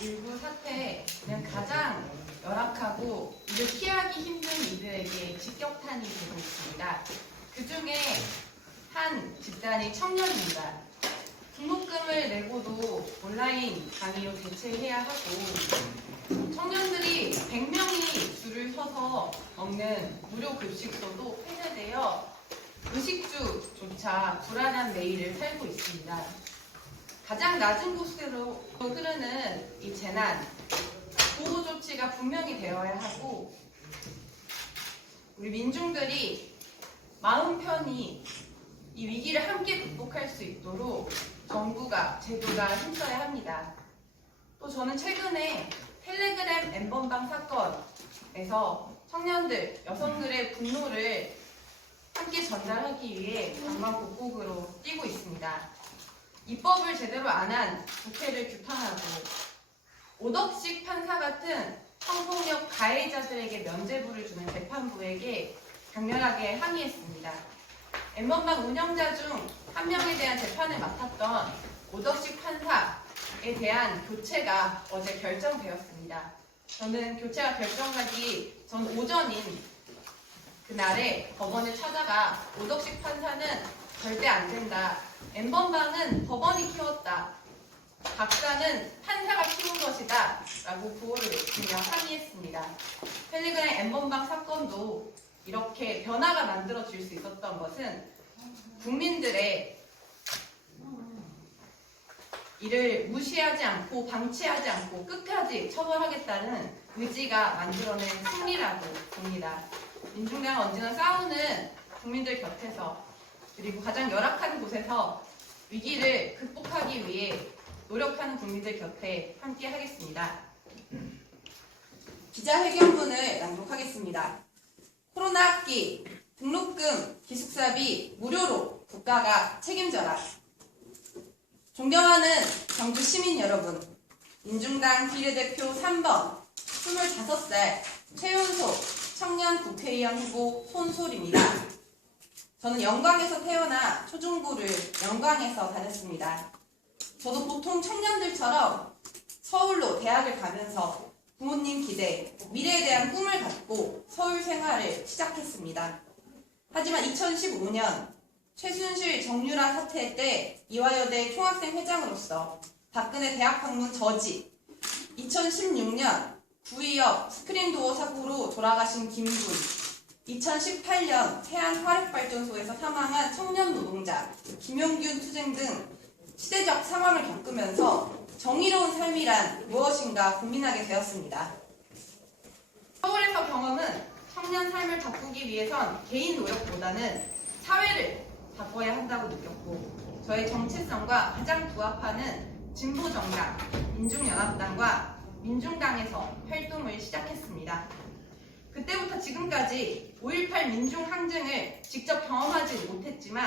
코로나19 사태에 그냥 가장 열악하고 이를 피하기 힘든 이들에게 직격탄이 되고 있습니다. 그 중에 한 집단이 청년입니다. 등록금을 내고도 온라인 강의로 대체해야 하고 청년들이 100명이 줄을 서서 먹는 무료 급식소도 폐쇄되어 의식주조차 불안한 매일을 살고 있습니다. 가장 낮은 곳으로 흐르는 이 재난, 보호 조치가 분명히 되어야 하고 우리 민중들이 마음 편히 이 위기를 함께 극복할 수 있도록 정부가, 제도가 힘써야 합니다. 또 저는 최근에 텔레그램 N번방 사건에서 청년들, 여성들의 분노를 함께 전달하기 위해 방방곡곡으로 뛰고 있습니다. 입법을 제대로 안 한 국회를 규탄하고 오덕식 판사 같은 성폭력 가해자들에게 면죄부를 주는 재판부에게 강렬하게 항의했습니다. N번방 운영자 중 한 명에 대한 재판을 맡았던 오덕식 판사에 대한 교체가 어제 결정되었습니다. 저는 교체가 결정하기 전 오전인 그날에 법원에 찾아가 오덕식 판사는 절대 안 된다. N번방은 법원이 키웠다. 박사는 판사가 키운 것이다. 라고 구호를 외치며 항의했습니다. 텔레그램 N번방 사건도 이렇게 변화가 만들어질 수 있었던 것은 국민들의 이를 무시하지 않고 방치하지 않고 끝까지 처벌하겠다는 의지가 만들어낸 승리라고 봅니다. 민중당은 언제나 싸우는 국민들 곁에서 그리고 가장 열악한 곳에서 위기를 극복하기 위해 노력하는 국민들 곁에 함께 하겠습니다. 기자회견문을 낭독하겠습니다. 코로나 학기 등록금, 기숙사비 무료로 국가가 책임져라. 존경하는 경주 시민 여러분, 민중당 비례대표 3번 25살 최윤소 청년 국회의원 후보 손솔입니다. 저는 영광에서 태어나 초중고를 영광에서 다녔습니다. 저도 보통 청년들처럼 서울로 대학을 가면서 부모님 기대, 미래에 대한 꿈을 갖고 서울 생활을 시작했습니다. 하지만 2015년 최순실 정유라 사태 때 이화여대 총학생 회장으로서 박근혜 대학 방문 저지, 2016년 구의역 스크린도어 사고로 돌아가신 김군, 2018년 태안 화력발전소에서 사망한 청년 노동자 김용균 투쟁 등 시대적 상황을 겪으면서 정의로운 삶이란 무엇인가 고민하게 되었습니다. 서울에서 경험은 청년 삶을 바꾸기 위해선 개인 노력보다는 사회를 바꿔야 한다고 느꼈고 저의 정체성과 가장 부합하는 진보정당, 민중연합당과 민중당에서 활동을 시작했습니다. 그때부터 지금까지 5.18 민중항쟁을 직접 경험하지 못했지만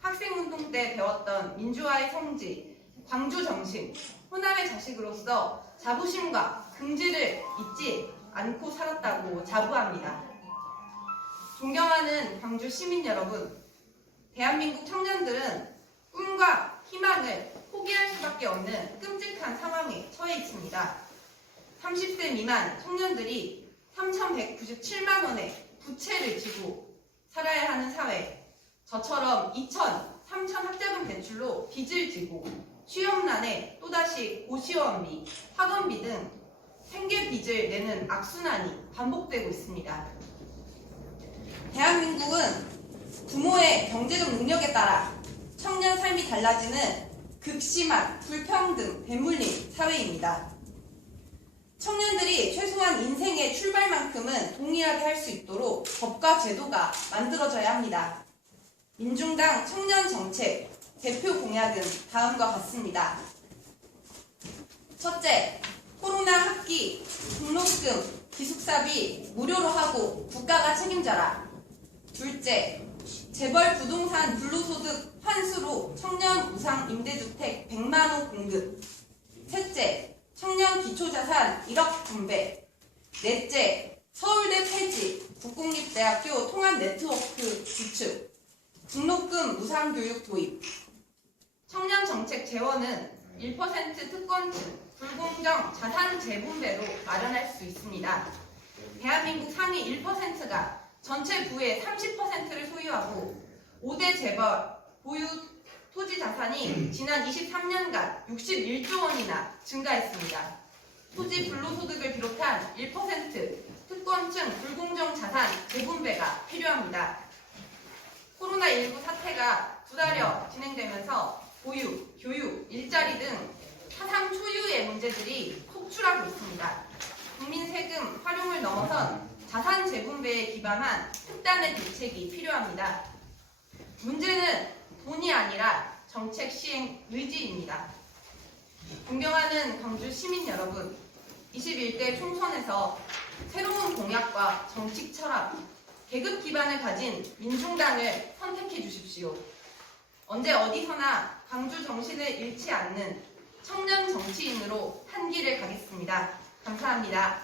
학생운동 때 배웠던 민주화의 성지, 광주정신, 호남의 자식으로서 자부심과 긍지를 잊지 않고 살았다고 자부합니다. 존경하는 광주 시민 여러분, 대한민국 청년들은 꿈과 희망을 포기할 수밖에 없는 끔찍한 상황에 처해 있습니다. 30세 미만 청년들이 3,197만 원의 부채를 지고 살아야 하는 사회, 저처럼 2,000, 3,000 학자금 대출로 빚을 지고 취업난에 또다시 고시원비, 학원비 등 생계빚을 내는 악순환이 반복되고 있습니다. 대한민국은 부모의 경제적 능력에 따라 청년 삶이 달라지는 극심한 불평등, 대물림 사회입니다. 청년들이 최소한 인생의 출발만큼은 동일하게 할 수 있도록 법과 제도가 만들어져야 합니다. 민중당 청년정책 대표 공약은 다음과 같습니다. 첫째, 코로나 학기 등록금, 기숙사비 무료로 하고 국가가 책임져라. 둘째, 재벌 부동산 불로소득 환수로 청년 무상 임대주택 100만호 공급. 셋째, 청년 기초자산 1억 분배. 넷째, 서울대 폐지, 국공립대학교 통합 네트워크 구축. 등록금 무상교육 도입. 청년 정책 재원은 1% 특권층, 불공정 자산 재분배로 마련할 수 있습니다. 대한민국 상위 1%가 전체 부의 30%를 소유하고 5대 재벌 보유 토지 자산이 지난 23년간 61조 원이나 증가했습니다. 토지 불로소득을 비롯한 1% 특권층 불공정 자산 재분배가 필요합니다. 코로나19 사태가 2달여 진행되면서 보유, 교육, 일자리 등 사상 초유의 문제들이 속출하고 있습니다. 국민 세금 활용을 넘어선 자산 재분배에 기반한 특단의 대책이 필요합니다. 문제는 돈이 아니라 정책 시행 의지입니다. 존경하는 광주 시민 여러분, 21대 총선에서 새로운 공약과 정책 철학, 계급 기반을 가진 민중당을 선택해 주십시오. 언제 어디서나 광주 정신을 잃지 않는 청년 정치인으로 한 길을 가겠습니다. 감사합니다.